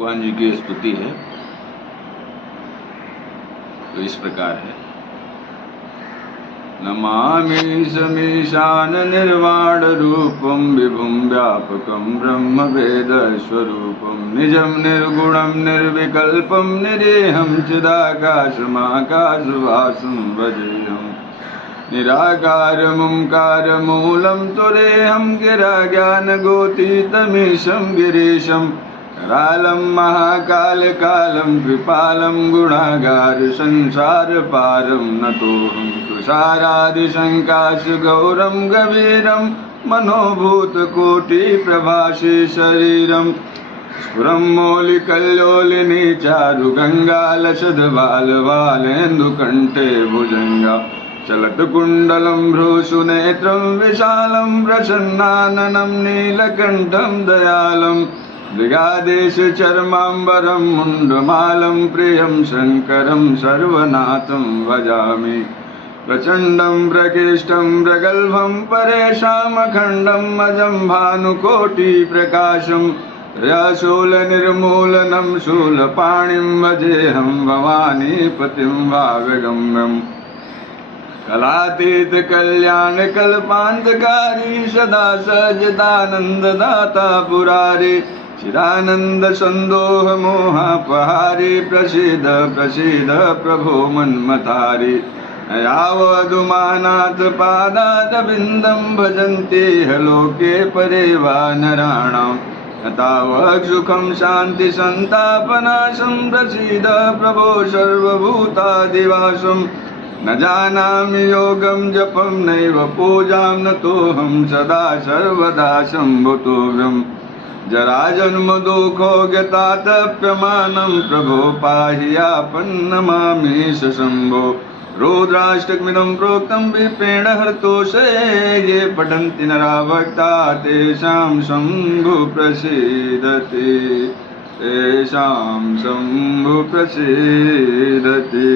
भगवान जी की स्तुति है तो इस प्रकार है। नमामि समीशान निर्वाण रूपम विभुम व्यापकम ब्रह्म वेद स्वरूपम निजम निर्गुणम निर्विकल्पम निरेहम चिदाकाशमाकाशवासं भजेयम् निराकारमुंकारमूलं तुरेहं गिराज्ञानगोतीतमीशं गिरीशं करालं महाकालकालं कृपालं गुणागार संसारपारं नतोऽहं तुषारादिशङ्काशगौरं गभीरं मनोभूतकोटिप्रभासे शरीरं स्फुरं मौलिकल्लोलिनी चारुगङ्गालसद्बालबालेन्दुकण्ठे भुजङ्गा चलत्कुण्डलं भ्रूसुनेत्रं विशालं प्रसन्नाननं नीलकण्ठं दयालं मृगादेशचर्माम्बरं मुण्डमालं प्रियं शङ्करं सर्वनाथं भजामि प्रचण्डं प्रकृष्टं प्रगल्भं परेशामखण्डम् अजं भानुकोटिप्रकाशं त्रयशूलनिर्मूलनं शूलपाणिं भजेऽहं भवानीपतिं भाव्यगम्यम् कलातीत कल्याण कल्पान्तकारी सदा सज्जतानन्ददाता पुरारे चिदानंद संदोह मोहापहारे प्रसीद प्रसीद प्रभो मन्मथारे यावदुमानाथ पादारविन्दं भजन्ते लोके परे वा नराणां तावत् सुखं शान्ति सन्तापनाशं प्रसीद प्रभो सर्वभूतादिवासम् न जानामि योगं जपं नैव पूजां नतोऽहं सदा सर्वदा शम्भुतोऽव्यं जराजन्मदुःखोऽज्ञतातप्यमानं प्रभो पाहि आपन्नमामीश शम्भो रुद्राष्टकमिदं प्रोक्तं विप्रेण हरतोषे ये पठन्ति नरा भक्ता तेषां शम्भु प्रसीदति तेषां शम्भु प्रसीदति।